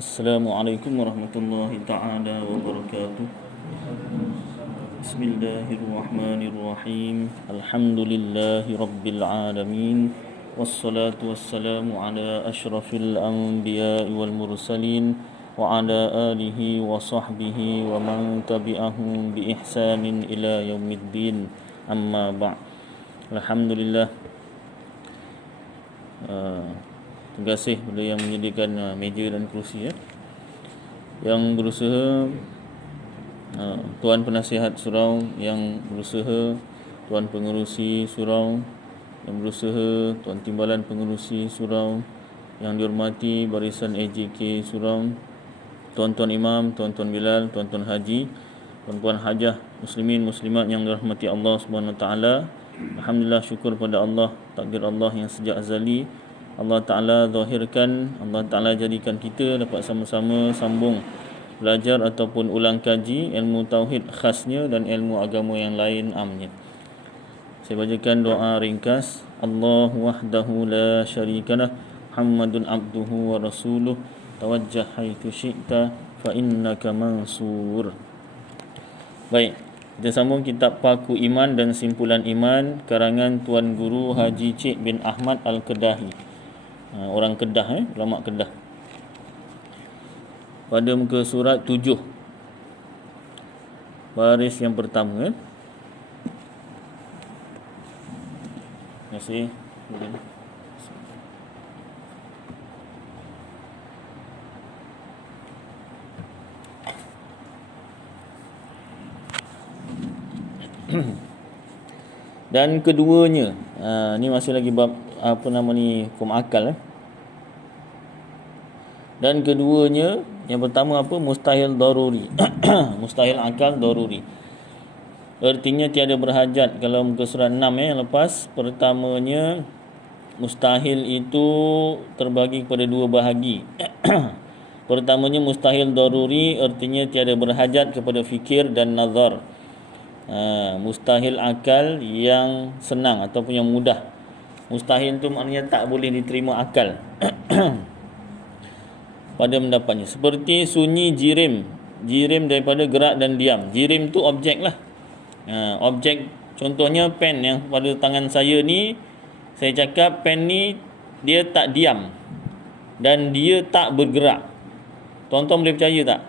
Assalamualaikum warahmatullahi ta'ala wabarakatuh. Bismillahirrahmanirrahim. Alhamdulillahi rabbil alamin. Wassalatu wassalamu ala ashrafil anbiya'i wal mursalin wa ala alihi wa sahbihi wa man tabi'ahum bi ihsanin ila yaumiddin. Amma ba'. Alhamdulillah. Terima kasih kepada yang menyediakan meja dan kerusi yang berusaha, Tuan Penasihat Surau yang berusaha, Tuan Pengerusi Surau yang berusaha, Tuan Timbalan Pengerusi Surau yang dihormati barisan AJK Surau, Tuan-Tuan Imam, Tuan-Tuan Bilal, Tuan-Tuan Haji, Tuan-Puan Hajah, Muslimin Muslimat yang dirahmati Allah SWT. Alhamdulillah, syukur pada Allah, takdir Allah yang sejak azali Allah Ta'ala zahirkan, Allah Ta'ala jadikan kita dapat sama-sama sambung belajar ataupun ulang kaji ilmu tauhid khasnya dan ilmu agama yang lain amnya. Saya bacakan doa ringkas. Allah wahdahu la syarikalah, Muhammadun abduhu wa rasuluh, tawajjah haitsu syi'ta fa innaka mansur. Baik, kita sambung kitab Paku Iman dan Simpulan Iman karangan Tuan Guru Haji Cik bin Ahmad Al-Kedahi. Orang Kedah, ulama Kedah. Pada muka surat 7 baris yang pertama. Terima kasih. Dan keduanya, ni masih lagi bab hukum akal. Dan keduanya, yang pertama mustahil daruri. Mustahil akal daruri, artinya tiada berhajat. Kalau muka surat 6 yang lepas, pertamanya mustahil itu terbagi kepada dua bahagi. Pertamanya mustahil daruri, artinya tiada berhajat kepada fikir dan nazar. Mustahil akal yang senang ataupun yang mudah. Mustahil tu maknanya tak boleh diterima akal pada pendapatnya. Seperti sunyi jirim. Jirim daripada gerak dan diam. Jirim tu objek lah. Objek, contohnya pen yang pada tangan saya ni, saya cakap pen ni dia tak diam dan dia tak bergerak. Tuan-tuan boleh percaya tak?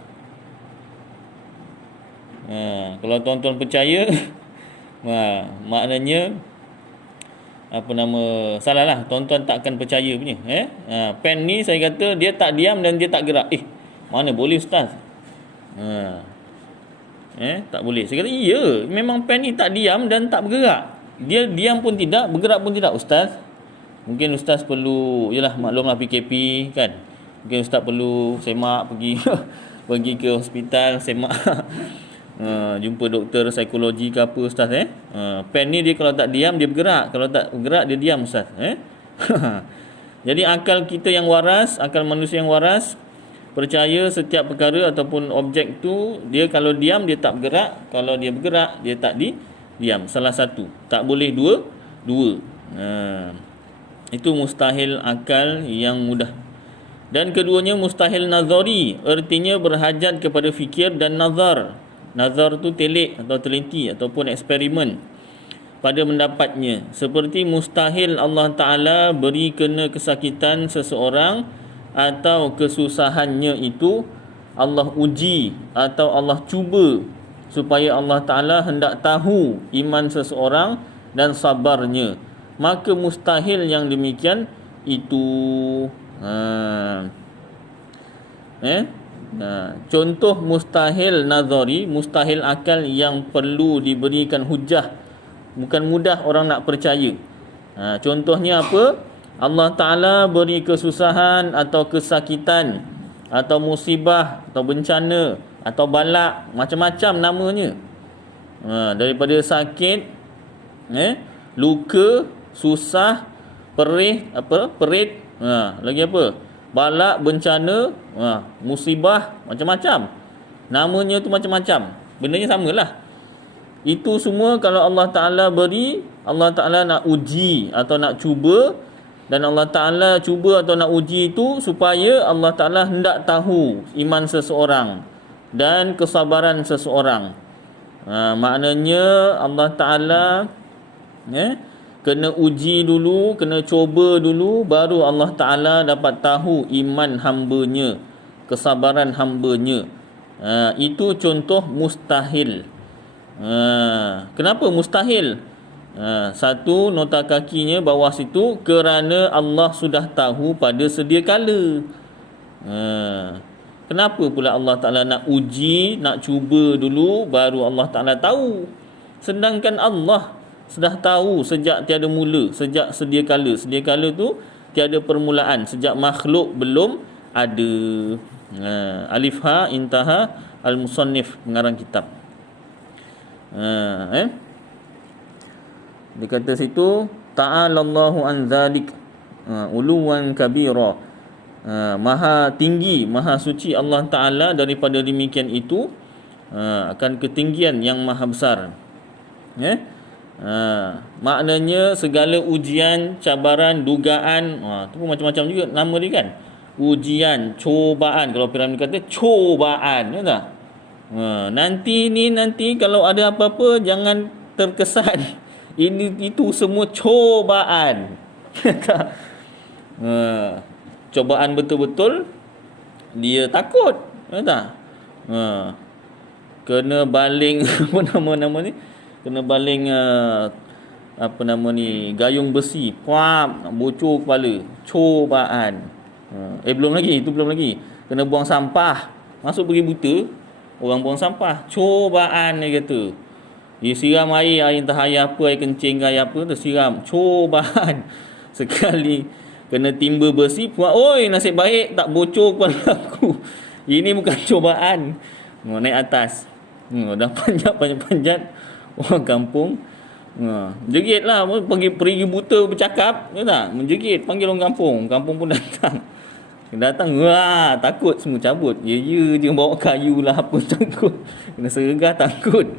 Kalau tuan-tuan percaya, maknanya salah lah. Tuan-tuan tak akan percaya punya. Pen ni saya kata dia tak diam dan dia tak gerak. Mana boleh ustaz? Tak boleh. Saya kata iya, memang pen ni tak diam dan tak bergerak. Dia diam pun tidak, bergerak pun tidak ustaz. Mungkin ustaz perlu, yalah maklumlah PKP kan. Mungkin ustaz perlu semak pergi ke hospital semak. Jumpa doktor psikologi ke apa ustaz. Pen ni dia kalau tak diam dia bergerak, kalau tak bergerak dia diam ustaz. Jadi akal kita yang waras, akal manusia yang waras, percaya setiap perkara ataupun objek tu, dia kalau diam dia tak bergerak, kalau dia bergerak dia tak diam. Salah satu, tak boleh dua. Itu mustahil akal yang mudah. Dan keduanya mustahil nazari, artinya berhajat kepada fikir dan nazar. Nazar tu telik atau teliti ataupun eksperimen pada pendapatnya. Seperti mustahil Allah Ta'ala beri kena kesakitan seseorang atau kesusahannya itu Allah uji atau Allah cuba supaya Allah Ta'ala hendak tahu iman seseorang dan sabarnya. Maka mustahil yang demikian itu contoh mustahil nazari, mustahil akal yang perlu diberikan hujah, bukan mudah orang nak percaya. Contohnya apa? Allah Ta'ala beri kesusahan atau kesakitan atau musibah atau bencana atau balak, macam-macam namanya. Daripada sakit, luka, susah, perih, perit, lagi apa? Balak, bencana, musibah, macam-macam. Namanya tu macam-macam. Bendanya samalah. Itu semua kalau Allah Ta'ala beri, Allah Ta'ala nak uji atau nak cuba Dan Allah Ta'ala cuba atau nak uji itu supaya Allah Ta'ala hendak tahu iman seseorang dan kesabaran seseorang. Maknanya Allah Ta'ala kena uji dulu, kena cuba dulu, baru Allah Ta'ala dapat tahu iman hambanya, kesabaran hambanya. Itu contoh mustahil. Kenapa mustahil? Satu, nota kakinya bawah situ, kerana Allah sudah tahu pada sedia kala. Kenapa pula Allah Ta'ala nak uji, nak cuba dulu, baru Allah Ta'ala tahu? Sedangkan Allah sudah tahu sejak tiada mula, sejak sedia kala. Sedia kala tu tiada permulaan, sejak makhluk belum ada. Alif ha intaha al-musannif, pengarang kitab. Dia kata situ, ta'alallahu an zalik uluwan kabira. Maha tinggi, maha suci Allah Ta'ala daripada demikian itu, akan ketinggian yang maha besar. Maknanya segala ujian, cabaran, dugaan, tu pun macam-macam juga nama dia kan. Ujian, cobaan. Kalau Piramli kata cobaan, ya tak? Nanti kalau ada apa-apa jangan terkesan ini itu semua cobaan. Cobaan betul-betul dia takut, ya tak? Kena baling nama ni, kena baling gayung besi, nak bocor kepala, cobaan. Belum lagi, kena buang sampah, masuk pergi buta, orang buang sampah, cobaan dia kata. Dia siram air entah air apa, air kencing ke air apa, tersiram, cobaan. Sekali kena timba besi, oi nasib baik tak bocor kepala aku. Ini bukan cobaan. Naik atas, dah panjat orang kampung, menjegit lah, pergi buta bercakap, ya tak? Menjegit, panggil orang kampung pun datang, takut semua cabut. Ya je bawa kayu lah apa, takut, kena sergah takut.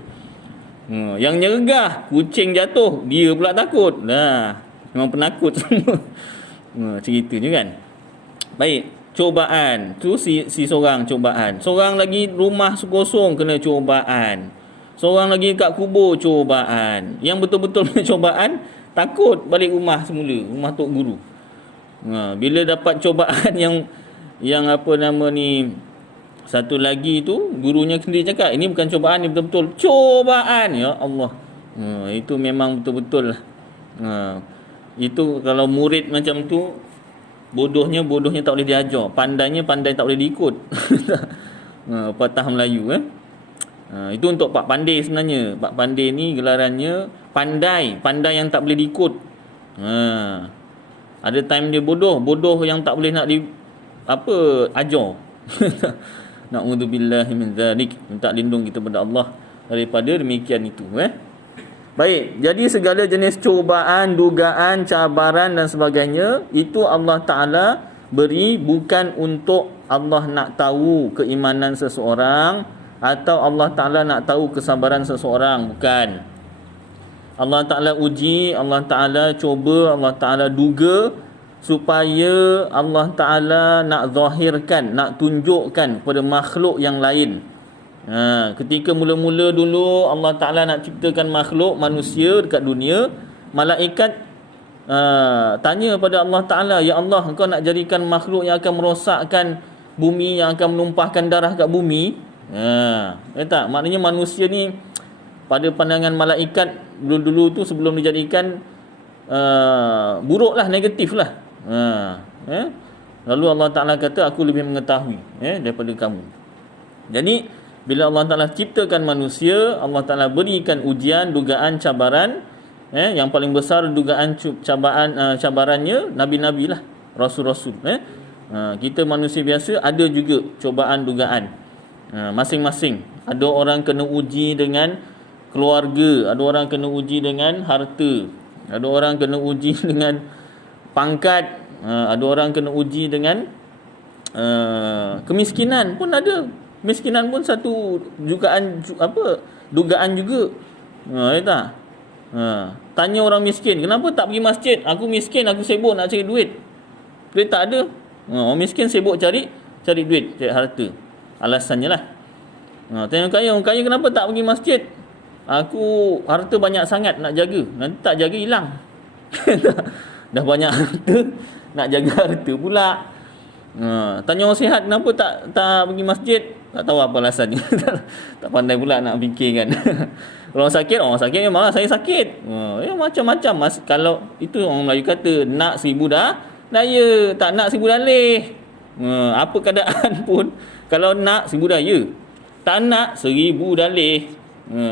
Yang nyergah kucing jatuh, dia pula takut. Memang penakut semua. Ceritanya kan. Baik, cobaan tu si seorang cobaan. Seorang lagi rumah kosong kena cobaan. Seorang lagi kat kubur cobaan. Yang betul-betul punya cobaan, takut balik rumah semula, rumah tok guru. Bila dapat cobaan yang apa nama ni, satu lagi tu gurunya sendiri cakap, ini bukan cobaan, ini betul-betul cobaan. Ya Allah. Itu memang betul-betul lah. Itu kalau murid macam tu, bodohnya tak boleh diajar, pandai tak boleh diikut. Patah Melayu itu untuk Pak Pandai sebenarnya. Pak Pandai ni gelarannya pandai yang tak boleh diikut. Ada time dia bodoh yang tak boleh nak ajar. Na'udzubillahi min zalik. Minta lindung kita kepada Allah daripada demikian itu. Baik, jadi segala jenis cubaan, dugaan, cabaran dan sebagainya, itu Allah Ta'ala beri bukan untuk Allah nak tahu keimanan seseorang atau Allah Ta'ala nak tahu kesabaran seseorang, bukan. Allah Ta'ala uji, Allah Ta'ala cuba, Allah Ta'ala duga supaya Allah Ta'ala nak zahirkan, nak tunjukkan kepada makhluk yang lain. Ketika mula-mula dulu Allah Ta'ala nak ciptakan makhluk manusia dekat dunia, malaikat tanya pada Allah Ta'ala, ya Allah, engkau nak jadikan makhluk yang akan merosakkan bumi, yang akan menumpahkan darah kat bumi? Tak? Maknanya manusia ni pada pandangan malaikat dulu-dulu tu, sebelum dijadikan, buruk lah, negatif lah. Lalu Allah Ta'ala kata, aku lebih mengetahui daripada kamu. Jadi bila Allah Ta'ala ciptakan manusia, Allah Ta'ala berikan ujian, dugaan, cabaran. Yang paling besar dugaan cabarannya nabi-nabi lah, rasul-rasul. Kita manusia biasa ada juga cobaan, dugaan, masing-masing. Ada orang kena uji dengan keluarga, ada orang kena uji dengan harta, ada orang kena uji dengan pangkat, ada orang kena uji dengan kemiskinan pun ada. Kemiskinan pun satu dugaan juga. Ya tak? Tanya orang miskin, kenapa tak pergi masjid? Aku miskin, aku sibuk nak cari duit. Duit tak ada. Orang miskin sibuk cari duit, cari harta. Alasannya lah. Tanya orang kaya kenapa tak pergi masjid? Aku harta banyak sangat nak jaga. Nanti tak jaga hilang. Dah banyak harta, nak jaga harta pula. Tanya orang sihat kenapa tak pergi masjid? Tak tahu apa alasannya. Tak pandai pula nak fikirkan. Orang sakit memang saya sakit. Macam-macam. Kalau itu orang Melayu kata nak 1000 dah daya, tak nak 1000 dalih. Apa keadaan pun kalau nak 1000 daya, tak nak 1000 dalih.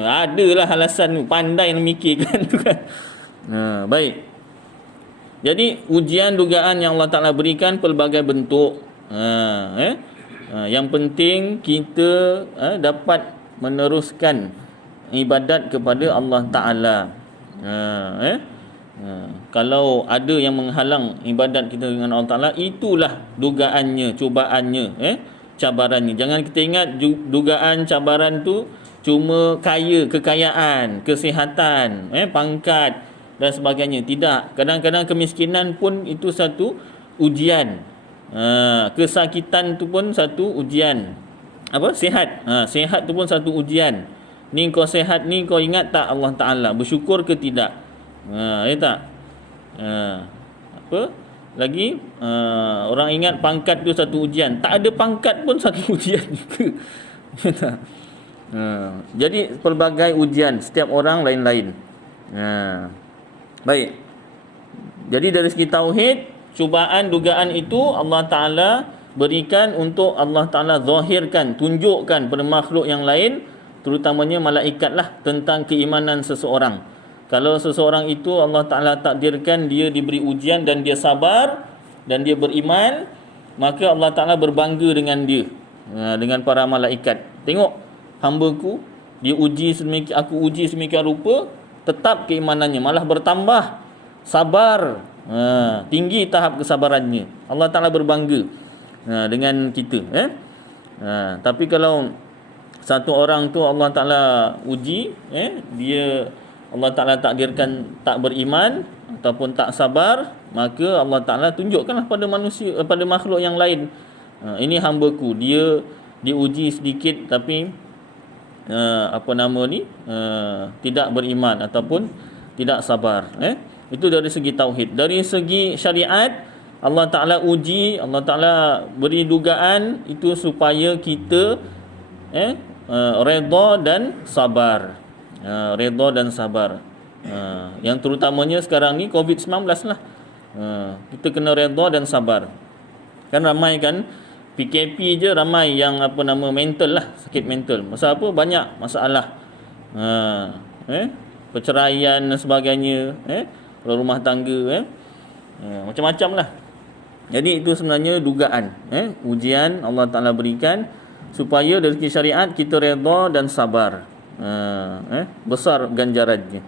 Adalah alasan tu, pandai nak mikirkan tu kan. Baik. Jadi ujian dugaan yang Allah Ta'ala berikan pelbagai bentuk. Yang penting kita dapat meneruskan ibadat kepada Allah Ta'ala. Kalau ada yang menghalang ibadat kita dengan Allah Ta'ala, itulah dugaannya, cobaannya, cabarannya. Jangan kita ingat dugaan cabaran tu cuma kekayaan, kesihatan, pangkat dan sebagainya. Tidak. Kadang-kadang kemiskinan pun itu satu ujian. Kesakitan tu pun satu ujian. Sihat. Sihat tu pun satu ujian. Ni kau sihat ni, kau ingat tak Allah Ta'ala? Bersyukur ke tidak? Ya tak? Lagi orang ingat pangkat tu satu ujian. Tak ada pangkat pun satu ujian juga. Ya tak? Jadi pelbagai ujian, setiap orang lain-lain. Baik. Jadi dari segi tauhid, cubaan dugaan itu Allah Ta'ala berikan untuk Allah Ta'ala zahirkan, tunjukkan pada makhluk yang lain, terutamanya malaikat lah, tentang keimanan seseorang. Kalau seseorang itu Allah Ta'ala takdirkan dia diberi ujian dan dia sabar dan dia beriman, maka Allah Ta'ala berbangga dengan dia, dengan para malaikat. Tengok hamba-Ku, dia aku uji sedemikian rupa, tetap keimanannya, malah bertambah, sabar, tinggi tahap kesabarannya. Allah Ta'ala berbangga dengan kita. Tapi kalau satu orang tu Allah Ta'ala uji, dia Allah Ta'ala takdirkan tak beriman ataupun tak sabar, maka Allah Ta'ala tunjukkanlah pada manusia, pada makhluk yang lain, ini hamba-Ku, dia diuji sedikit tapi tidak beriman ataupun tidak sabar. Itu dari segi tauhid. Dari segi syariat, Allah Ta'ala uji, Allah Ta'ala beri dugaan itu supaya kita redha dan sabar. Redha dan sabar. Yang terutamanya sekarang ni COVID-19 lah. Kita kena redha dan sabar. Kan ramai kan, PKP je ramai yang mental lah, sakit mental. Masa apa? Banyak masalah. Perceraian dan sebagainya, rumah tangga, macam-macam lah. Jadi itu sebenarnya dugaan, ujian Allah Ta'ala berikan supaya dari segi syariat kita redha dan sabar. Besar ganjarannya.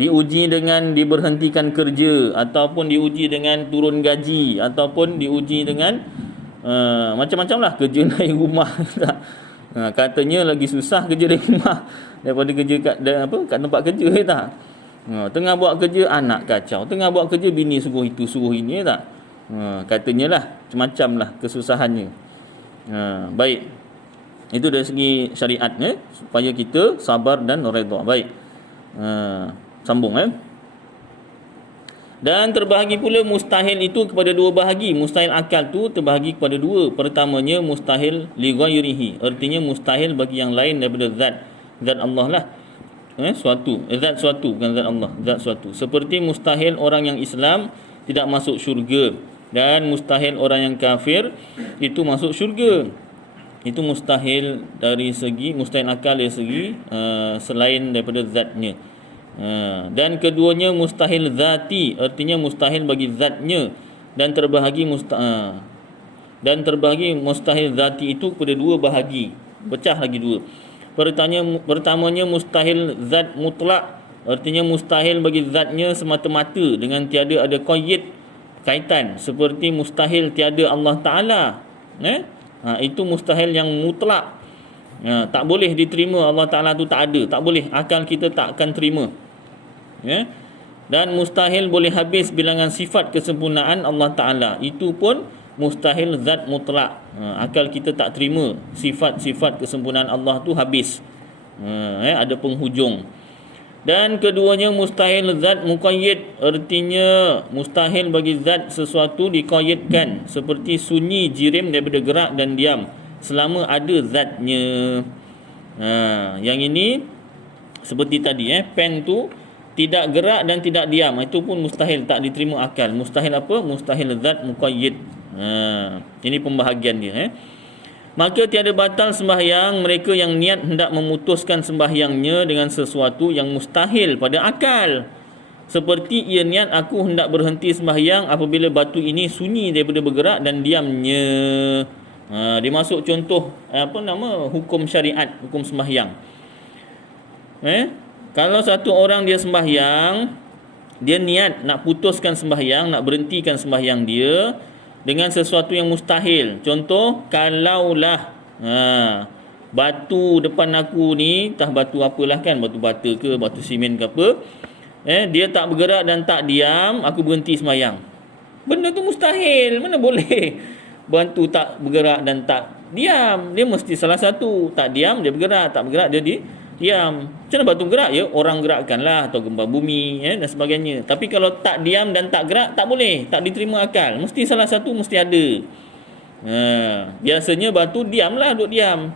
Diuji dengan diberhentikan kerja, ataupun diuji dengan turun gaji, ataupun diuji dengan macam-macam lah, kerja dari rumah. Katanya lagi susah kerja dari rumah daripada kerja kat tempat kerja, tak? Tengah buat kerja anak kacau, tengah buat kerja bini suruh itu suruh ini, tak? Katanya lah, macam-macam lah kesusahannya. Baik, itu dari segi syariat, supaya kita sabar dan redha. Baik, sambung. Dan terbahagi pula mustahil itu kepada dua bahagi. Mustahil akal tu terbahagi kepada dua. Pertamanya mustahil li ghairihi, artinya mustahil bagi yang lain daripada zat Allah lah. Zat suatu, bukan zat Allah, zat suatu. Seperti mustahil orang yang Islam tidak masuk syurga, dan mustahil orang yang kafir itu masuk syurga. Itu mustahil dari segi mustahil akal, dari segi selain daripada zatnya. Dan keduanya mustahil zati, artinya mustahil bagi zatnya, dan terbahagi mustahil zati itu kepada dua bahagi, pecah lagi dua. Pertamanya mustahil zat mutlak, artinya mustahil bagi zatnya semata-mata dengan tiada ada kaitan, seperti mustahil tiada Allah Ta'ala. Itu mustahil yang mutlak, tak boleh diterima. Allah Ta'ala tu tak ada, tak boleh, akal kita tak akan terima. Ya. Dan mustahil boleh habis bilangan sifat kesempurnaan Allah Ta'ala. Itu pun mustahil zat mutlak. Akal kita tak terima sifat-sifat kesempurnaan Allah tu habis. Ada penghujung. Dan keduanya mustahil zat muqayyid, artinya mustahil bagi zat sesuatu diqayyidkan, seperti sunyi, jirim daripada gerak dan diam selama ada zatnya. Yang ini seperti tadi, pen tu tidak gerak dan tidak diam, itu pun mustahil, tak diterima akal. Mustahil apa? Mustahil zat muqayyid. Ini pembahagian dia. Maka tiada batal sembahyang mereka yang niat hendak memutuskan sembahyangnya dengan sesuatu yang mustahil pada akal. Seperti ia niat, aku hendak berhenti sembahyang apabila batu ini sunyi daripada bergerak dan diamnya. Dia masuk contoh hukum syariat, hukum sembahyang. Kalau satu orang dia sembahyang, dia niat nak putuskan sembahyang, nak berhentikan sembahyang dia dengan sesuatu yang mustahil. Contoh, kalaulah batu depan aku ni, entah batu apalah kan, batu bata ke, batu simen ke apa, dia tak bergerak dan tak diam, aku berhenti sembahyang. Benda tu mustahil, mana boleh batu tak bergerak dan tak diam. Dia mesti salah satu, tak diam dia bergerak, tak bergerak dia diam. Macam mana batu bergerak? Ya, orang gerakkanlah, atau gempa bumi dan sebagainya. Tapi kalau tak diam dan tak gerak, tak boleh, tak diterima akal. Mesti salah satu mesti ada. Biasanya batu diamlah, duduk diam.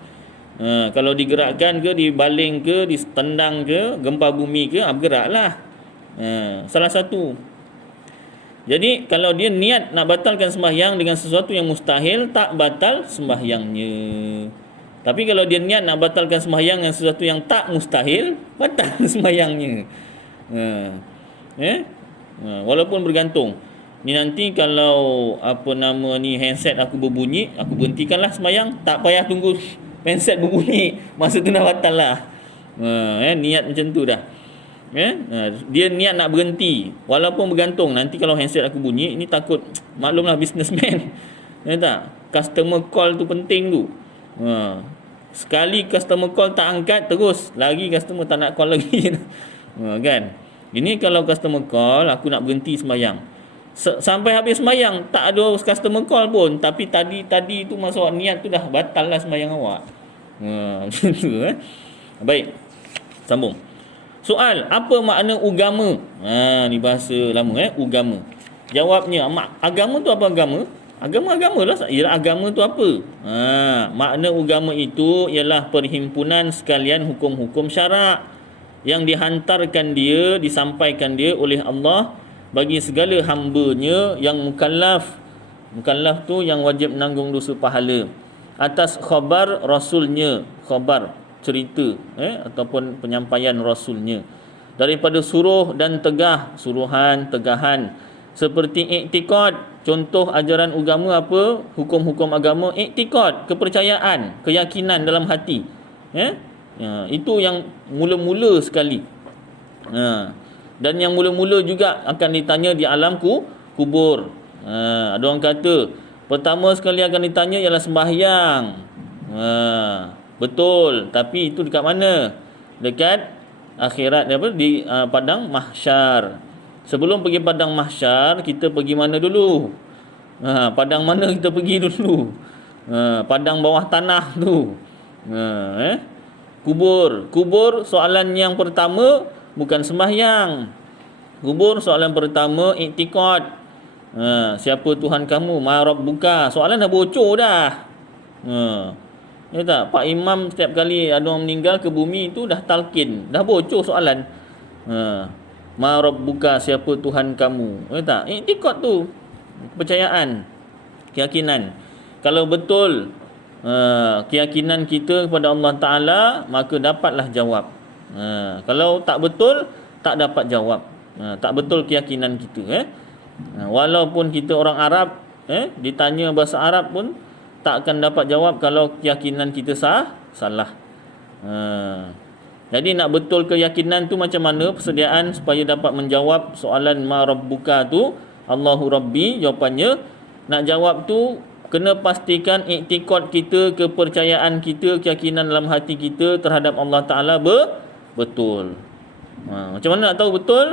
Kalau digerakkan ke, dibaling ke, ditendang ke, gempa bumi ke, bergeraklah. Salah satu. Jadi kalau dia niat nak batalkan sembahyang dengan sesuatu yang mustahil, tak batal sembahyangnya. Tapi kalau dia niat nak batalkan sembahyang dengan sesuatu yang tak mustahil, batal sembahyangnya. Walaupun bergantung. Ni nanti kalau handset aku berbunyi, aku berhentikanlah sembahyang, tak payah tunggu handset berbunyi, masa tu dah batal lah. Niat macam tu dah. Dia niat nak berhenti walaupun bergantung. Nanti kalau handset aku bunyi, ini takut, maklumlah businessman. Tak? Customer call tu penting tu. Sekali customer call tak angkat, terus lagi customer tak nak call lagi. Kan? Ini kalau customer call, aku nak berhenti sembahyang, sampai habis sembahyang tak ada customer call pun, tapi tadi tu masa awak niat tu dah batal lah sembahyang awak. Macam tu. Baik, sambung. Soal, apa makna ugama? Ni bahasa lama, ugama. Jawabnya, agama tu apa agama? Agama lah. Ialah agama tu apa? Makna ugama itu ialah perhimpunan sekalian hukum-hukum syarak yang dihantarkan dia, disampaikan dia oleh Allah bagi segala hamba-Nya yang mukallaf. Mukallaf tu yang wajib menanggung dosa pahala atas khabar Rasul-Nya, khabar cerita ataupun penyampaian Rasul-Nya, daripada suruh dan tegah, suruhan, tegahan, seperti iktikad. Contoh ajaran agama apa? Hukum-hukum agama, iktikad, kepercayaan, keyakinan dalam hati. Itu yang mula-mula sekali. Dan yang mula-mula juga akan ditanya di alam kubur. Ada orang kata pertama sekali akan ditanya ialah sembahyang. Betul, tapi itu dekat mana? Dekat akhirat, di padang mahsyar. Sebelum pergi padang mahsyar, kita pergi mana dulu? Padang mana kita pergi dulu? Padang bawah tanah tu. Kubur soalan yang pertama bukan sembahyang. Kubur soalan pertama iktikad. Siapa Tuhan kamu? Ma rabbuka. Soalan dah bocor dah. Ya tak? Pak Imam setiap kali ada orang meninggal ke bumi itu dah talqin, dah bocor soalan. Ma rabbuka, siapa Tuhan kamu? Ya tak? Iktikad tu, kepercayaan, keyakinan. Kalau betul keyakinan kita kepada Allah Ta'ala, maka dapatlah jawab. Kalau tak betul, tak dapat jawab. Tak betul keyakinan kita. Walaupun kita orang Arab, ditanya bahasa Arab pun tak akan dapat jawab kalau keyakinan kita salah. Jadi nak betul keyakinan tu macam mana persediaan supaya dapat menjawab soalan ma rabbuka tu, Allahu Rabbi, jawapannya nak jawab tu kena pastikan iktikad kita, kepercayaan kita, keyakinan dalam hati kita terhadap Allah Ta'ala betul. Macam mana nak tahu betul?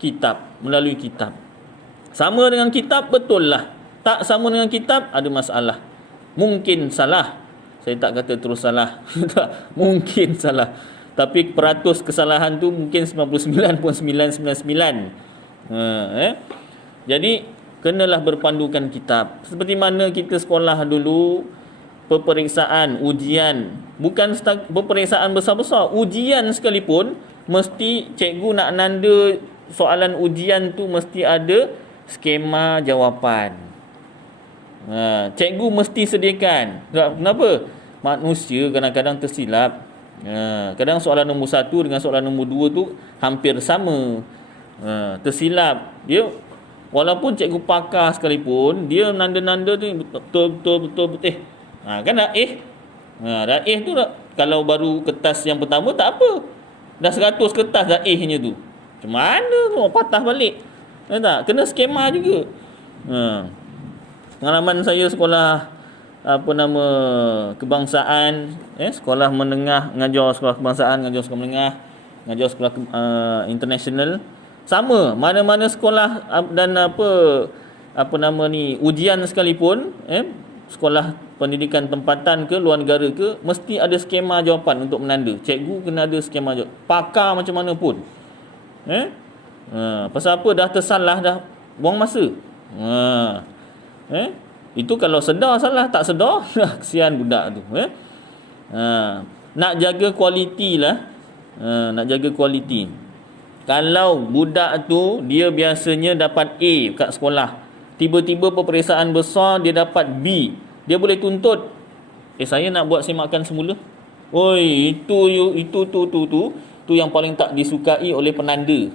Kitab, melalui kitab. Sama dengan kitab, betul lah. Tak sama dengan kitab, ada masalah. Mungkin salah. Saya tak kata terus salah. Mungkin salah. Tapi peratus kesalahan tu mungkin 99.999. Jadi kenalah berpandukan kitab. Seperti mana kita sekolah dulu, peperiksaan, ujian, bukan peperiksaan besar-besar, ujian sekalipun mesti cikgu nak nanda soalan ujian tu mesti ada skema jawapan. Cikgu mesti sediakan. Kenapa? Manusia kadang-kadang tersilap. Kadang soalan nombor 1 dengan soalan nombor 2 tu hampir sama. Tersilap. Dia walaupun cikgu pakar sekalipun, dia nanda-nanda tu betul. Kan dah dah tu kalau baru kertas yang pertama tak apa. Dah 100 kertas dah nya tu. Macam mana tu patah balik? Tak? Kena skema juga. Pengalaman saya sekolah kebangsaan, sekolah menengah, mengajar sekolah kebangsaan, mengajar sekolah menengah, mengajar sekolah international, sama mana-mana sekolah dan ujian sekalipun, sekolah pendidikan tempatan ke luar negara ke, mesti ada skema jawapan untuk menanda. Cikgu kena ada skema jawapan, pakar macam mana pun. Pasal apa? Dah tersalah, dah buang masa. Itu kalau sedar salah, tak sedar kesian budak tu. Nak jaga kualiti lah. Nak jaga kualiti. Kalau budak tu dia biasanya dapat A kat sekolah, tiba-tiba peperiksaan besar dia dapat B, dia boleh tuntut, saya nak buat semakan semula. Oi, itu yang paling tak disukai oleh penanda.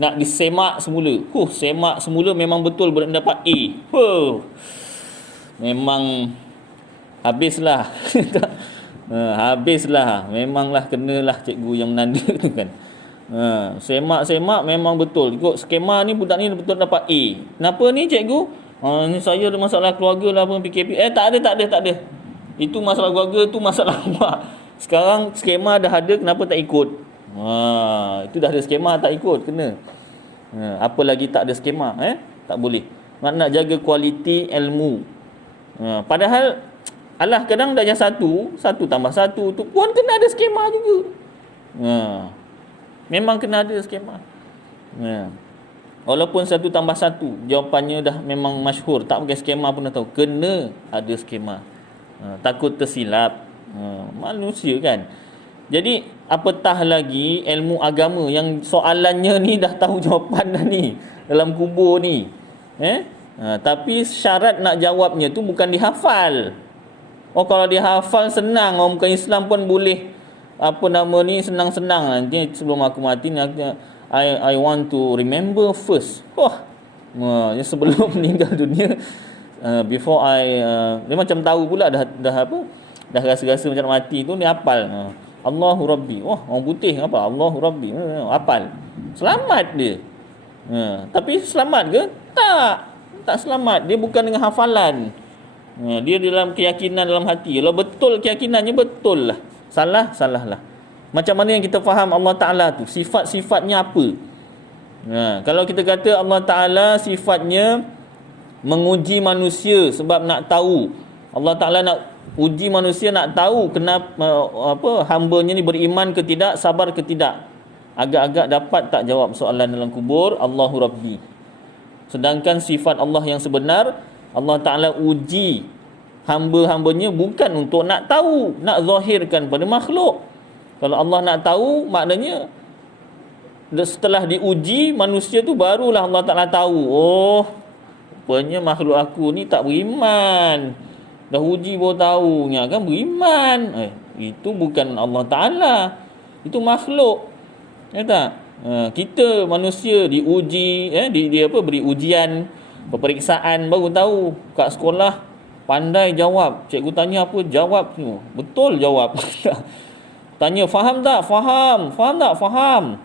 Nak disemak semula. Semak semula memang betul boleh dapat A. Memang habislah. Habislah. Memanglah kenalah cikgu yang menanda tu kan. Semak memang betul. Ikut skema ni budak ni betul dapat A. Kenapa ni cikgu? Ni saya ada masalah keluarga lah, PKP. Tak ada. Itu masalah keluarga tu masalah awak. Sekarang skema dah ada, kenapa tak ikut? Itu dah ada skema tak ikut, kena. Apa lagi tak ada skema, tak boleh. Nak jaga kualiti ilmu. Padahal alah kadang dah yang satu tambah satu tu pun kena ada skema juga. Memang kena ada skema. Walaupun 1 tambah 1 jawapannya dah memang masyhur, tak pakai skema pun dah tahu. Kena ada skema. Takut tersilap. Manusia kan. Jadi apatah lagi ilmu agama yang soalannya ni dah tahu jawapan dah ni dalam kubur ni. Tapi syarat nak jawabnya tu bukan dihafal. Kalau dihafal senang, orang bukan Islam pun boleh senang-senang. Nanti sebelum aku mati I want to remember first. Sebelum meninggal dunia, before dia macam tahu pula dah rasa-rasa macam mati tu, dia hafal. Allahu Rabbi. Orang putih apa? Allahu Rabbi. Hafal. Selamat dia. Tapi selamat ke? Tak selamat. Dia bukan dengan hafalan. Dia dalam keyakinan dalam hati. Kalau betul keyakinannya, betul lah. Salah lah. Macam mana yang kita faham Allah Ta'ala tu? Sifat-sifatnya apa? Kalau kita kata Allah Ta'ala sifatnya menguji manusia sebab nak tahu. Allah Ta'ala nak uji manusia, nak tahu kenapa hamba-Nya ni beriman ke tidak, sabar ke tidak. Agak-agak dapat tak jawab soalan dalam kubur, Allahu Rabbi. Sedangkan sifat Allah yang sebenar, Allah Ta'ala uji hamba-hambanya bukan untuk nak tahu, nak zahirkan pada makhluk. Kalau Allah nak tahu, maknanya setelah diuji manusia tu barulah Allah Ta'ala tahu, rupanya makhluk aku ni tak beriman. Dah uji baru tahu, kan beriman. Itu bukan Allah Ta'ala, itu makhluk. Tak? Kita manusia diuji, beri ujian, peperiksaan, baru tahu. Kat sekolah pandai jawab, cikgu tanya apa, jawab semua, betul jawab. Tanya faham tak? Faham tak? Faham.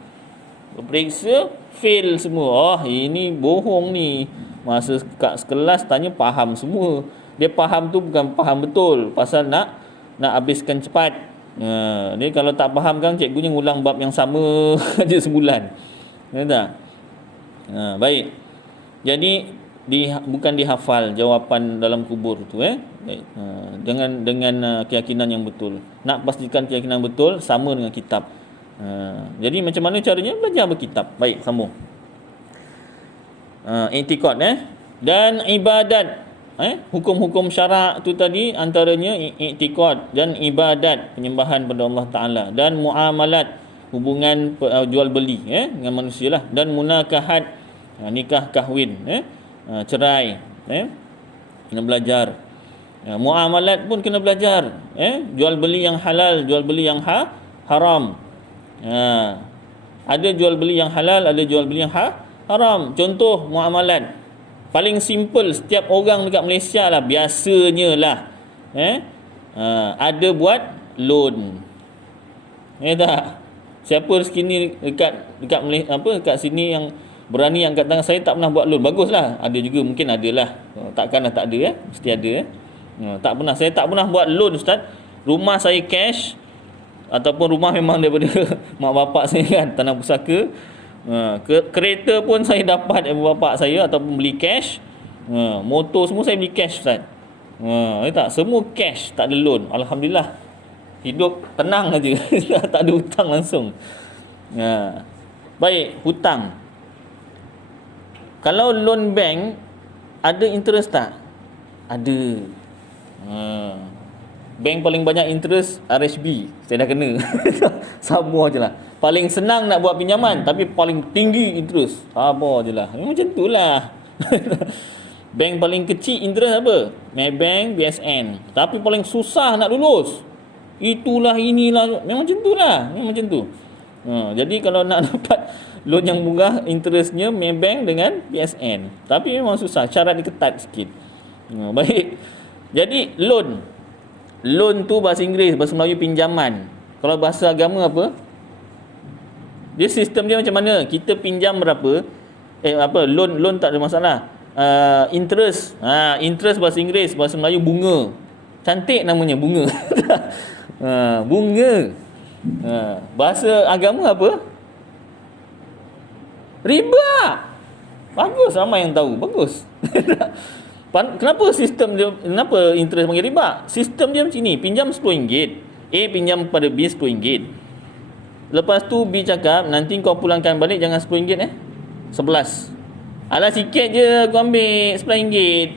Periksa, fail semua. Ini bohong ni. Masa kat kelas tanya faham semua. Dia faham tu bukan faham betul, pasal nak habiskan cepat. Dia kalau tak faham kan cikgunya ngulang bab yang sama aja sebulan. Ya tak? Baik. Jadi bukan dihafal jawapan dalam kubur tu Baik. Dengan keyakinan yang betul. Nak pastikan keyakinan betul sama dengan kitab. Jadi macam mana caranya? Belajar berkitab. Baik, sambung. I'tiqad dan ibadat. Hukum-hukum syarak tu tadi antaranya i'tiqad dan ibadat, penyembahan pada Allah Taala, dan muamalat, hubungan jual beli dengan manusia lah, dan munakahat, nikah kahwin, cerai, kena belajar. Muamalat pun kena belajar, jual beli yang halal, jual beli yang haram. Ada jual beli yang halal, ada jual beli yang haram. Contoh muamalat paling simple, setiap orang dekat Malaysia lah biasanya lah ada buat loan. Tak? Siapa sekini dekat Malaysia, dekat sini yang berani angkat tangan, saya tak pernah buat loan. Baguslah. Ada juga, mungkin adalah. Takkanlah tak ada mesti ada tak pernah. Saya tak pernah buat loan, ustaz. Rumah saya cash, ataupun rumah memang daripada mak bapak saya kan, tanah pusaka. Kereta pun saya dapat dari bapak saya ataupun beli cash. Motor semua saya beli cash, ustaz. Tak, semua cash, tak ada loan. Alhamdulillah, hidup tenang aja. Tak ada hutang langsung. Baik, hutang. Kalau loan bank ada interest tak? Ada. Bank paling banyak interest RHB. Saya dah kena. Sabar je lah. Paling senang nak buat pinjaman, tapi paling tinggi interest. Sabar je lah. Macam tu lah. Bank paling kecil interest apa? Maybank, BSN. Tapi paling susah nak lulus. Itulah, inilah. Memang macam tu lah. Memang macam tu. Jadi kalau nak dapat loan yang murah, interestnya Maybank dengan BSN. Tapi memang susah. Syarat dia ketat sikit. Baik. Jadi loan. Loan tu bahasa Inggeris, bahasa Melayu pinjaman. Kalau bahasa agama apa? Dia sistem dia macam mana? Kita pinjam berapa? Loan tak ada masalah. Interest. Interest bahasa Inggeris, bahasa Melayu bunga. Cantik namanya, bunga. Bunga. Bahasa agama apa? Riba. Bagus, ramai yang tahu. Bagus. Kenapa sistem dia, kenapa interest panggil riba? Sistem dia macam ni, pinjam RM10, A pinjam pada B RM10. Lepas tu B cakap, nanti kau pulangkan balik jangan RM10 11. Alah sikit je aku ambil RM11.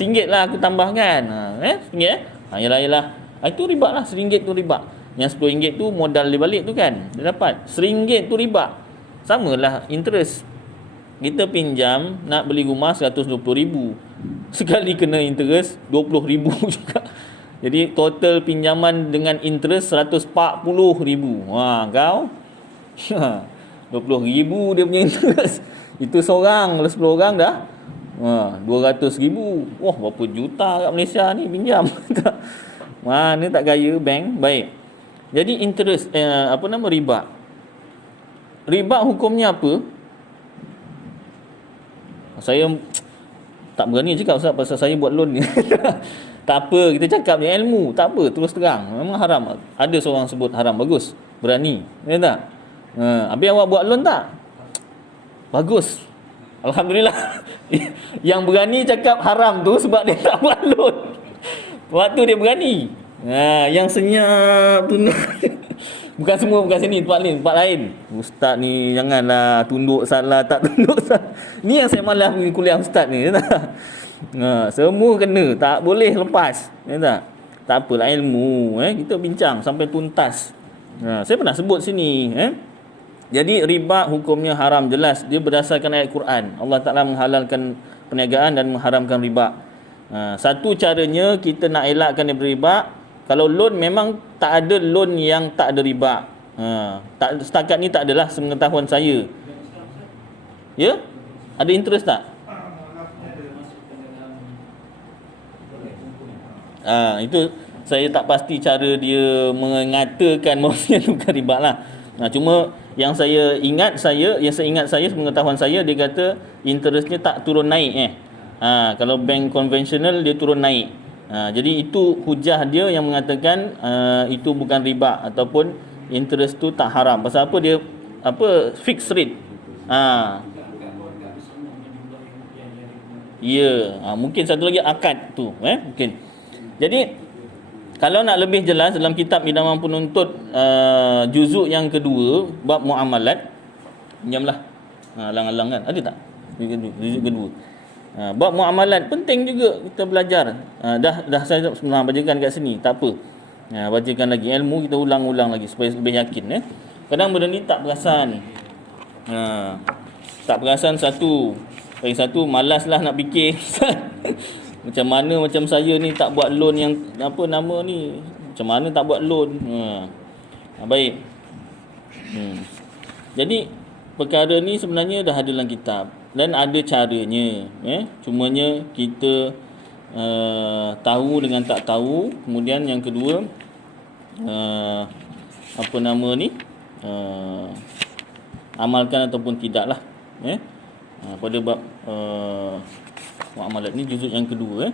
RM1 lah aku tambahkan. RM1. Yalah. Itu riba lah, RM1 tu riba. Yang RM10 tu modal dia balik tu kan, dia dapat. RM1 tu riba. Samalah interest. Kita pinjam nak beli rumah RM120,000. Sekali kena interest RM20,000 juga. Jadi total pinjaman dengan interest RM140,000. Kau RM20,000 dia punya interest. Itu seorang, kalau 10 orang dah RM200,000. Wah, berapa juta kat Malaysia ni pinjam. Mana tak gaya bank. Baik. Jadi interest riba. Riba hukumnya apa? Saya tak berani cakap Ustaz pasal saya buat loan ni. Tak apa, kita cakap ni ilmu. Tak apa, terus terang. Memang haram. Ada seorang sebut haram. Bagus. Berani. Ya tak? Habis awak buat loan tak? Bagus. Alhamdulillah. Yang berani cakap haram tu sebab dia tak buat loan. Waktu dia berani. Yang senyap tu. Bukan semua, bukan sini, tempat lain. Ustaz ni janganlah tunduk salah, tak tunduk salah. Ni yang saya malas pergi kuliah ustaz ni, ya tak? Semua kena, tak boleh lepas, ya tak? Tak apalah ilmu, kita bincang sampai tuntas. Saya pernah sebut sini, Jadi riba hukumnya haram, jelas. Dia berdasarkan ayat Quran. Allah Ta'ala menghalalkan perniagaan dan mengharamkan riba. Satu caranya kita nak elakkan daripada riba. Kalau loan memang tak ada loan yang tak ada riba. Setakat ni tak adalah sepengetahuan saya. Ya? Ada interest tak? Itu saya tak pasti cara dia mengatakan maksudnya bukan riba lah. Cuma yang saya ingat saya sepengetahuan saya, dia kata interestnya tak turun naik. Kalau bank konvensional dia turun naik. Jadi itu hujah dia yang mengatakan itu bukan riba ataupun interest tu tak haram. Pasal apa? Dia fixed rate. Mungkin satu lagi akad tu, mungkin. Jadi kalau nak lebih jelas dalam kitab Idaman Penuntut juzuk yang kedua bab muamalat, pinjamlah. Alang-alang kan. Ada tak? Juzuk kedua. Bab muamalat penting juga kita belajar. Dah saya pernah bacakan kat sini, tak apa. Bacakan lagi ilmu, kita ulang-ulang lagi supaya lebih yakin. Kadang benda ni tak perasan. Tak perasan satu. Lagi satu, malaslah nak fikir. Macam mana macam saya ni tak buat loan yang apa nama ni. Macam mana tak buat loan. Baik. Jadi perkara ni sebenarnya dah ada dalam kitab dan ada caranya. Cumanya kita tahu dengan tak tahu. Kemudian yang kedua, apa nama ni, amalkan ataupun tidaklah. Pada bab muamalat ni juzuk yang kedua.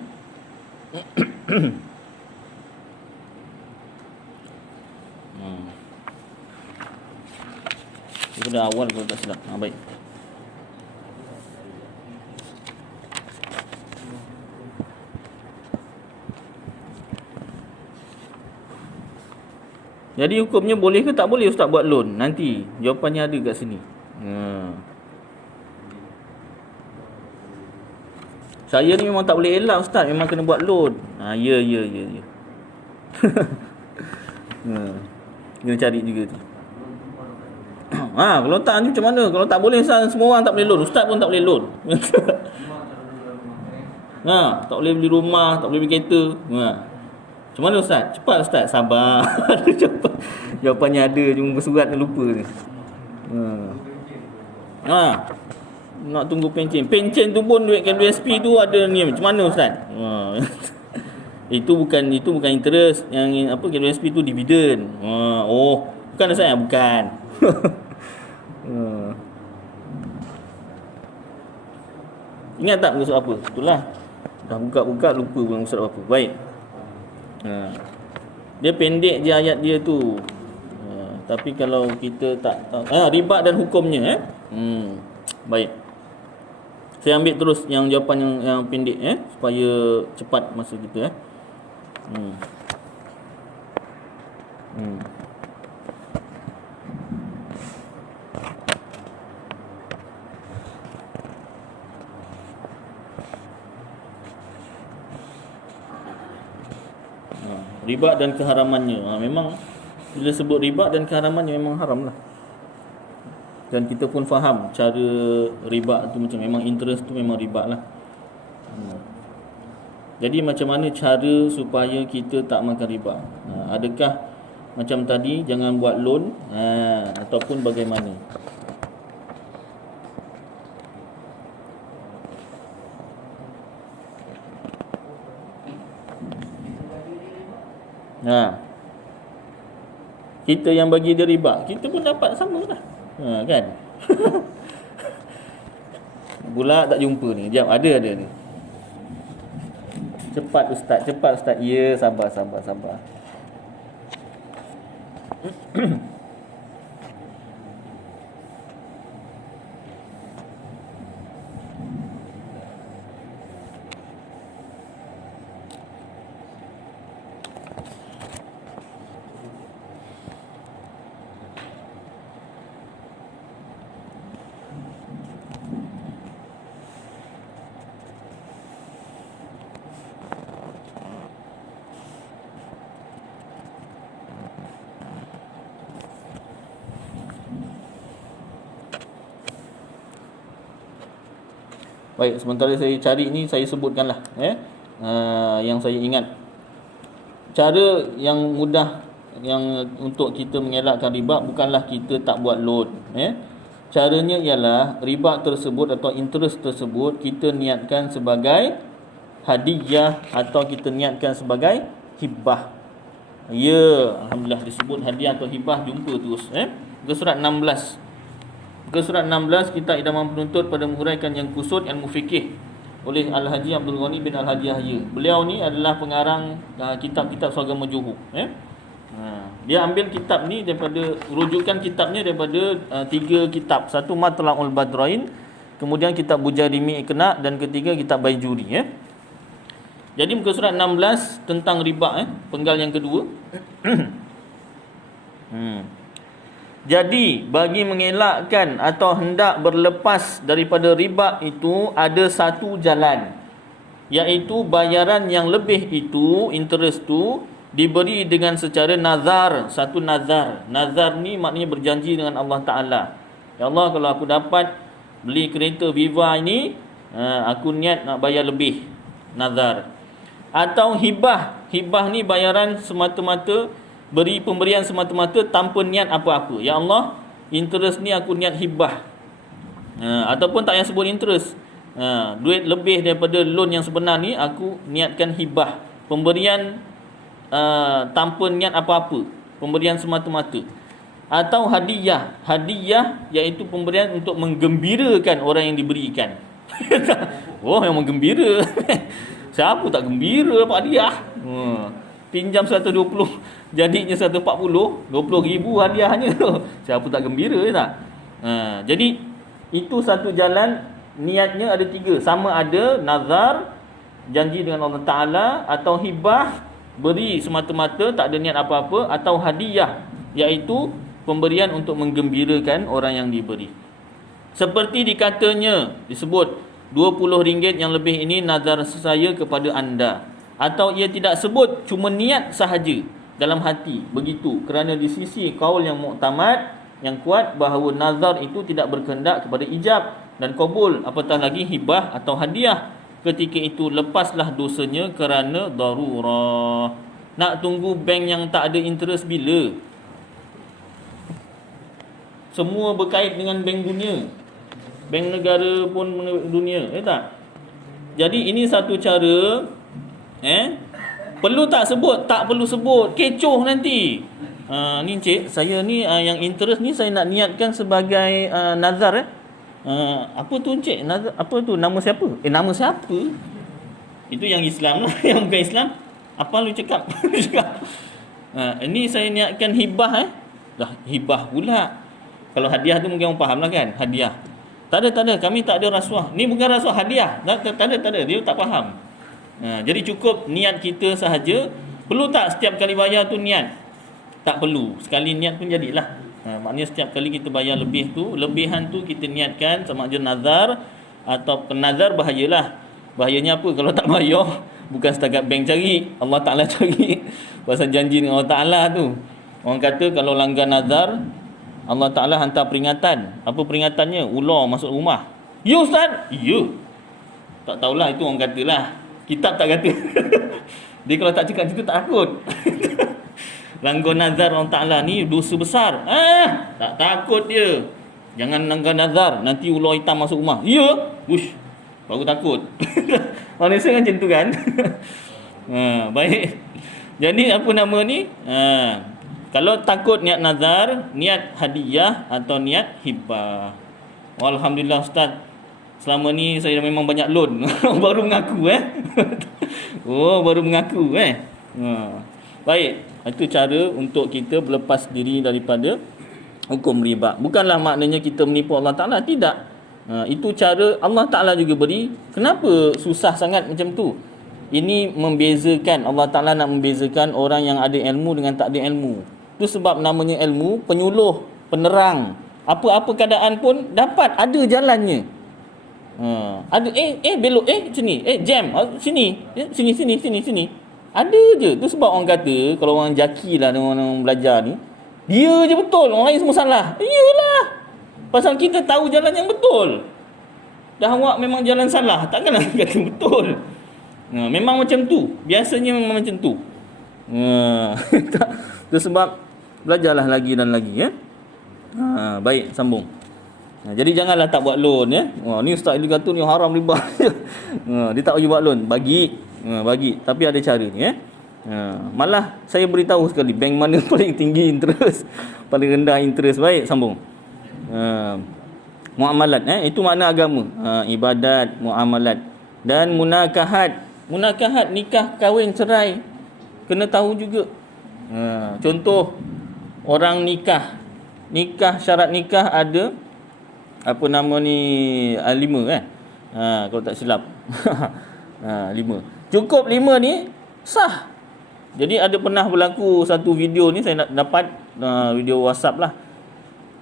Daripada awal kalau tak silap. Baik. Jadi hukumnya boleh ke tak boleh ustaz buat loan? Nanti jawapannya ada kat sini. Saya ni memang tak boleh elak ustaz, memang kena buat loan. Ya. Kena cari juga tu. Kalau tak ni macam mana? Kalau tak boleh ustaz, semua orang tak boleh loan. Ustaz pun tak boleh loan. Tak boleh beli rumah, tak boleh beli kereta. Macam mana ustaz? Cepat ustaz, sabar. Jawapannya ada, cuma bersurat dan lupa ni. Nak tunggu pencen. Pencen tu pun duit KWSP tu ada ni. Macam mana ustaz? Itu bukan interest. Yang apa KWSP tu dividen. Bukan ustaz, bukan. Ingat tak muka surat apa? Itulah. Dah buka-buka lupa pun muka surat apa. Baik. Dia pendek je ayat dia tu. Tapi kalau kita tak tahu riba dan hukumnya baik. Saya ambil terus yang jawapan yang pendek supaya cepat masa kita riba dan keharamannya. Memang bila sebut riba dan keharamannya memang haram lah. Dan kita pun faham cara riba tu macam memang interest tu memang riba lah. Jadi macam mana cara supaya kita tak makan riba? Adakah macam tadi jangan buat loan ataupun bagaimana? Kita yang bagi dia riba, kita pun dapat sama lah. Kan? Pula tak jumpa ni. Jap, ada ni. Cepat ustaz. Ya, sabar. Baik, sementara saya cari ni, saya sebutkanlah yang saya ingat. Cara yang mudah yang untuk kita mengelakkan riba bukanlah kita tak buat loan. Caranya ialah riba tersebut atau interest tersebut kita niatkan sebagai hadiah atau kita niatkan sebagai hibah. Ya, alhamdulillah disebut hadiah atau hibah, jumpa terus. Muka surat 16. Muka surat 16 kitab Idaman Penuntut pada menguraikan yang kusud ilmu fikih. oleh Al-Haji Abdul Ghani bin Al-Haji Yahya. Beliau ni adalah pengarang kitab-kitab Suragama Johor. Dia ambil kitab ni daripada, rujukan kitabnya daripada 3 kitab. Satu Matla'ul Badrain, kemudian kitab Bujarimi Iqna, dan ketiga kitab Baijuri. Jadi muka surat 16 tentang riba, penggal yang kedua. Jadi bagi mengelakkan atau hendak berlepas daripada riba itu ada satu jalan, iaitu bayaran yang lebih itu, interest tu diberi dengan secara nazar. Satu nazar. Nazar ni maknanya berjanji dengan Allah Ta'ala. Ya Allah, kalau aku dapat beli kereta Viva ini, aku niat nak bayar lebih. Nazar. Atau hibah. Hibah ni bayaran semata-mata, beri pemberian semata-mata tanpa niat apa-apa. Ya Allah, interest ni aku niat hibah. Ataupun tak payah sebut interest. Duit lebih daripada loan yang sebenar ni aku niatkan hibah. Pemberian tanpa niat apa-apa, pemberian semata-mata. Atau hadiah. Hadiah iaitu pemberian untuk menggembirakan orang yang diberikan. Oh, yang menggembira. Siapa tak gembira dapat hadiah? Pinjam 120, jadinya 140, 20,000 hadiahnya tu. Siapa tak gembira tak? Jadi itu satu jalan. Niatnya ada 3. Sama ada nazar, janji dengan Allah Ta'ala, atau hibah, beri semata-mata tak ada niat apa-apa, atau hadiah, iaitu pemberian untuk menggembirakan orang yang diberi. Seperti dikatanya, disebut RM20 yang lebih ini nazar saya kepada anda. Atau ia tidak sebut, cuma niat sahaja dalam hati. Begitu. Kerana di sisi kaul yang muktamad, yang kuat, bahawa nazar itu tidak berkehendak kepada ijab dan qabul, apatah lagi hibah atau hadiah. Ketika itu lepaslah dosanya kerana darurah. Nak tunggu bank yang tak ada interest bila? Semua berkait dengan bank dunia. Bank negara pun dunia, tak? Jadi ini satu cara. Perlu tak sebut? Tak perlu sebut. Kecoh nanti. Ni encik, saya ni yang interest ni saya nak niatkan sebagai nazar. Apa tu encik? Nazar, apa tu? Nama siapa? Nama siapa? Itu yang Islam lah. Yang bukan Islam, apa lu cakap? Ini saya niatkan hibah. Dah hibah pula. Kalau hadiah tu mungkin orang faham lah kan. Hadiah. Tak ada. Kami tak ada rasuah. Ni bukan rasuah, hadiah. Tak ada. Dia tak faham. Jadi cukup niat kita sahaja. Perlu tak setiap kali bayar tu niat? Tak perlu. Sekali niat pun jadilah. Maknanya setiap kali kita bayar lebih tu, lebihan tu kita niatkan sama ada nazar atau penazar, bahayalah. Bahayanya apa? Kalau tak bayar, bukan setakat bank cari, Allah Ta'ala cari. Pasal janji dengan Allah Ta'ala tu. Orang kata kalau langgar nazar, Allah Ta'ala hantar peringatan. Apa peringatannya? Ular masuk rumah. Ya Ustaz? Ya. Tak tahulah, itu orang katalah. Kitab tak kata. Dia kalau tak cakap situ tak takut. Langgar nazar Allah Ta'ala ni dosa besar. Tak takut dia. Jangan langgar nazar, nanti ular hitam masuk rumah. Ya. Ush, baru takut. Manusia kan macam tu kan. Baik. Jadi apa nama ni? Kalau takut niat nazar, niat hadiah atau niat hibah. Alhamdulillah Ustaz, selama ni saya memang banyak loan. Baru mengaku baru mengaku Baik, itu cara untuk kita berlepas diri daripada hukum riba. Bukanlah maknanya kita menipu Allah Ta'ala, tidak. Itu cara Allah Ta'ala juga beri. Kenapa susah sangat macam tu? Ini membezakan, Allah Ta'ala nak membezakan orang yang ada ilmu dengan tak ada ilmu. Itu sebab namanya ilmu, penyuluh, penerang. Apa-apa keadaan pun dapat, ada jalannya. Ada belok, sini, jam, sini, sini. Ada je. Tu sebab orang kata, kalau orang jaki lah, orang belajar ni, dia je betul, orang lain semua salah. Iyalah. Pasal kita tahu jalan yang betul. Dah awak memang jalan salah, takkanlah kata betul. Memang macam tu. Biasanya memang macam tu. Tu sebab belajarlah lagi dan lagi. Baik, sambung. Jadi janganlah tak buat loan. Ni ustaz dia kata ni haram riba. Dia tak bagi buat loan. Bagi. Tapi ada cara ni. Malah saya beritahu sekali bank mana paling tinggi interest, paling rendah interest. Baik, sambung. Muamalat, itu makna agama. Ibadat, muamalat. Dan munakahat nikah kahwin cerai kena tahu juga. Contoh orang nikah syarat nikah ada apa nama ni 5 kan. Kalau tak silap. 5. Cukup 5 ni sah. Jadi ada pernah berlaku satu video ni, saya dapat video WhatsApp lah.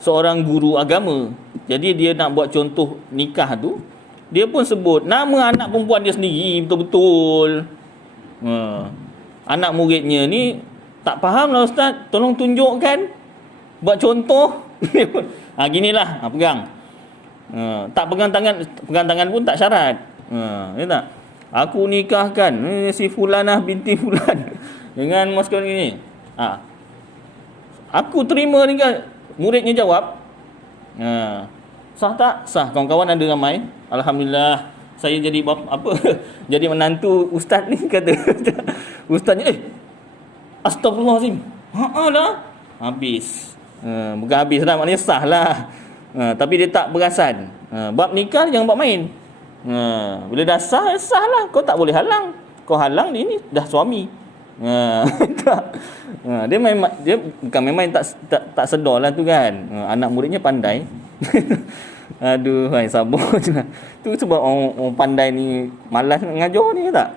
Seorang guru agama. Jadi dia nak buat contoh nikah tu, dia pun sebut nama anak perempuan dia sendiri betul-betul. Anak muridnya ni tak faham lah ustaz, tolong tunjukkan, buat contoh. Ginilah, pegang. Tak pegang tangan pun tak syarat. Ya tak? Aku nikahkan si Fulanah binti Fulan dengan mas kawin ini. Aku terima nikah. Muridnya jawab, sah tak? Sah. Kawan-kawan ada ramai. Alhamdulillah, saya jadi jadi menantu ustaz ni, kata ustaznya, astagfirullahalazim. Lah. Habis. Bukan habis lah, maknanya sah lah. Tapi dia tak perasan. Bab nikah jangan buat main. Bila dah sah, sah lah. Kau tak boleh halang. Kau halang, dia ni dah suami. Dia bukan memang tak sedar lah tu kan. Anak muridnya pandai. Aduh, sabar je lah. Tu sebab orang pandai ni malas nak mengajar ni tak.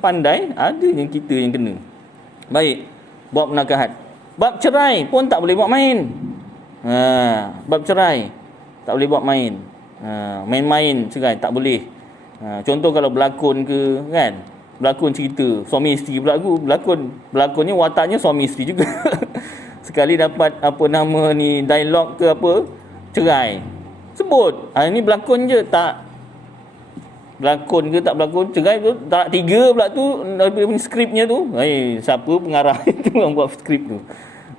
Pandai, ada yang kita yang kena. Baik, bab nakahat. Bab cerai pun tak boleh buat main. Bab cerai tak boleh buat main. Main-main cerai tak boleh. Contoh kalau berlakon ke kan, berlakon cerita suami isteri berlakonnya wataknya suami isteri juga. Sekali dapat apa nama ni dialog ke apa, cerai, sebut ini berlakon je, tak berlakon ke tak berlakon, cerai tu tak 3 pula tu daripada skripnya tu. Siapa pengarah itu yang buat skrip tu,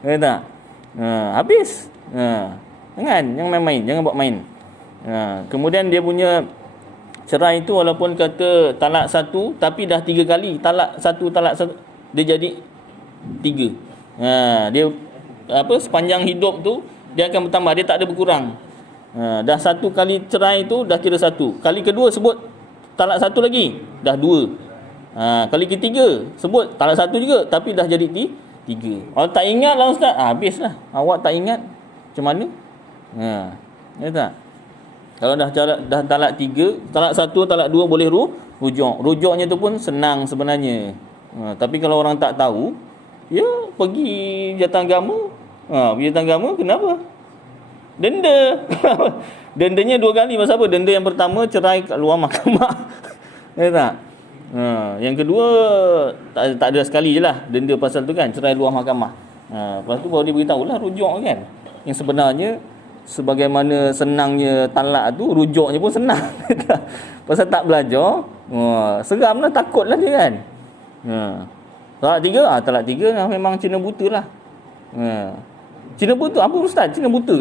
tak? Habis. Jangan main-main, jangan buat main. Kemudian dia punya cerai itu walaupun kata talak 1 tapi dah 3 kali, talak 1 dia jadi 3. Dia sepanjang hidup tu dia akan bertambah, dia tak ada berkurang. Dah 1 kali cerai tu dah kira 1. Kali kedua sebut talak 1 lagi, dah 2. Kali ketiga sebut talak 1 juga tapi dah jadi 3. Kalau tak ingat lah ustaz, habislah. Awak tak ingat macam mana? Ya tak? Kalau dah talak 3, talak 1, talak 2 boleh rujuk. Rujuknya tu pun senang sebenarnya. Tapi kalau orang tak tahu, ya pergi jawatanagama. Pergi jawatanagama kenapa? Denda. Dendanya 2 kali. Pasal apa? Denda yang pertama cerai kat luar mahkamah. Ya tak? Yang kedua tak ada sekali je lah denda pasal tu kan, cerai luar mahkamah. Lepas tu baru dia beritahu lah rujuk kan. Yang sebenarnya sebagaimana senangnya talak tu, rujuknya pun senang. Pasal tak belajar, seram lah, takut lah dia kan. Talak 3, talak 3 memang Cina buta lah. Cina buta, apa ustaz? Cina buta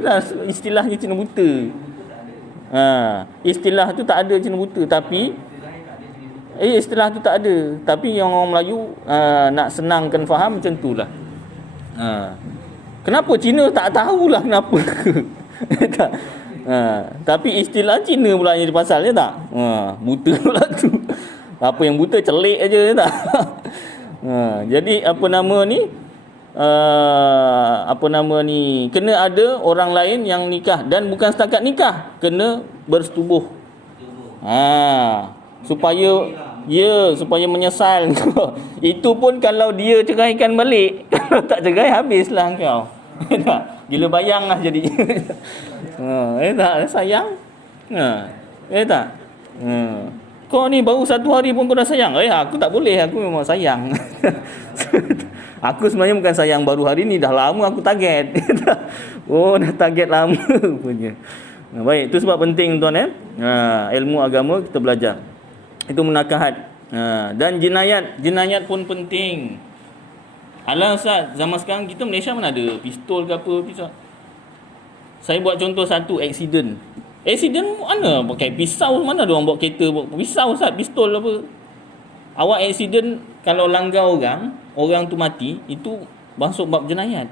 lah istilahnya, Cina buta. Istilah tu tak ada Cina buta, tapi istilah tu tak ada. Tapi yang orang Melayu nak senangkan faham macam tu lah. Kenapa Cina tak tahulah kenapa. Tak. Tapi istilah Cina pula yang pasal je tak. Buta pula tu. Apa yang buta celik aja tak. Jadi apa nama ni kena ada orang lain yang nikah, dan bukan setakat nikah, kena bersetubuh. Supaya menyesal. Itu pun kalau dia ceraikan balik. Kalau tak cerai, habislah kau. Tak? Gila bayang lah jadi. Tak? Sayang. Tak? Kau ni baru 1 hari pun kau dah sayang. Aku tak boleh. Aku memang sayang. Aku sebenarnya bukan sayang baru hari ni. Dah lama aku target. Dah target lama punya. Baik, itu sebab penting tuan ilmu agama kita belajar. Itu munakahat. Dan jinayat pun penting. Alah ustaz, zaman sekarang kita Malaysia mana ada pistol ke apa, pisau. Saya buat contoh satu accident mana pakai pisau, mana ada orang bawa kereta bawa pisau ustaz, pistol apa. Awak accident kalau langgar orang tu mati, itu masuk bab jenayat.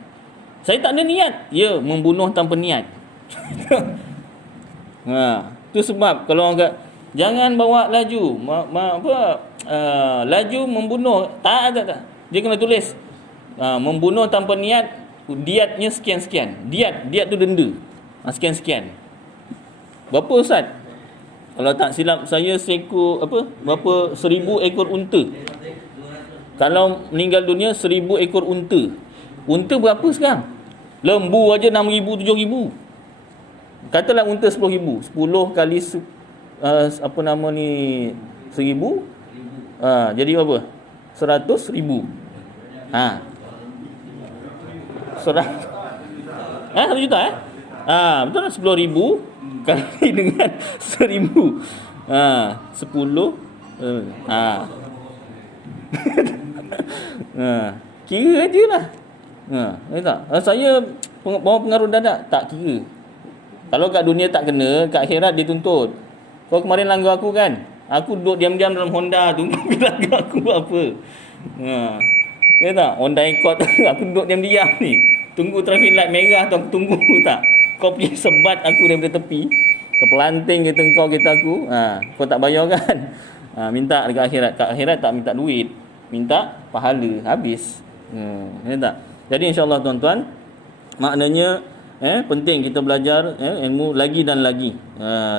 Saya tak ada niat, membunuh tanpa niat. Tu sebab kalau orang Jangan bawa laju. Laju membunuh. Tak. Dia kena tulis. Membunuh tanpa niat, diatnya sekian-sekian. Diat tu denda. Sekian-sekian. Berapa Ustaz? Kalau tak silap saya berapa 1,000 ekor unta. Kalau meninggal dunia 1,000 ekor unta. Unta berapa sekarang? Lembu aja 6,000, 7,000. Katalah unta 10,000. 10 kali 1,000. Jadi berapa? 100,000. 1 juta betul lah. 10,000 kali dengan 1,000. 10. Kira je lah. Tak? Saya bawa pengaruh dadak, tak kira. Kalau kat dunia tak kena, kat akhirat dia tuntut. Kau kemarin langgar aku kan? Aku duduk diam-diam dalam Honda, tunggu langgar aku buat apa. Tak? Honda Accord aku duduk diam-diam ni. Tunggu traffic light merah tu aku tunggu tak? Kau pergi sebat aku daripada tepi. Terpelanting kita aku. Kau tak bayar kan? Minta dekat akhirat. Kat akhirat tak minta duit, minta pahala. Habis. Tak? Jadi insya-Allah tuan-tuan, maknanya penting kita belajar ilmu lagi dan lagi.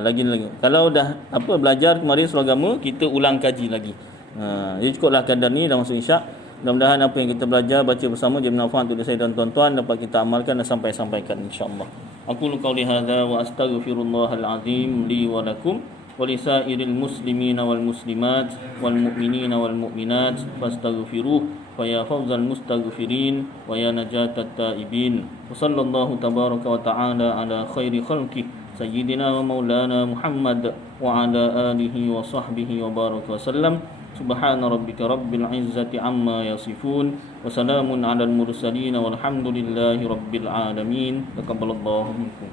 Lagi dan lagi. Kalau dah belajar kemarin surah agama, kita ulang kaji lagi. Jadi cukuplah kadar ni dah masuk isyak. Mudah-mudahan apa yang kita belajar baca bersama jadi manfaat untuk saya dan tuan-tuan, dapat kita amalkan dan sampaikan insya-Allah. Aku qauli hadza wa astaghfirullahal azim li wa lakum wa lisairil muslimina wal muslimat wal mu'minina wal mu'minat fastaghfiruh fa ya fawzal mustaghfirin wa ya najatat taibin. Wa sallallahu tabaraka wa ta'ala ala khairi khalqi sayyidina wa maulana Muhammad wa ala alihi wa sahbihi wa baraka wa sallam. Subhana rabbika rabbil izzati amma yasifun wa salamun alal mursalin walhamdulillahi rabbil alamin. Taqabbalallahu minkum.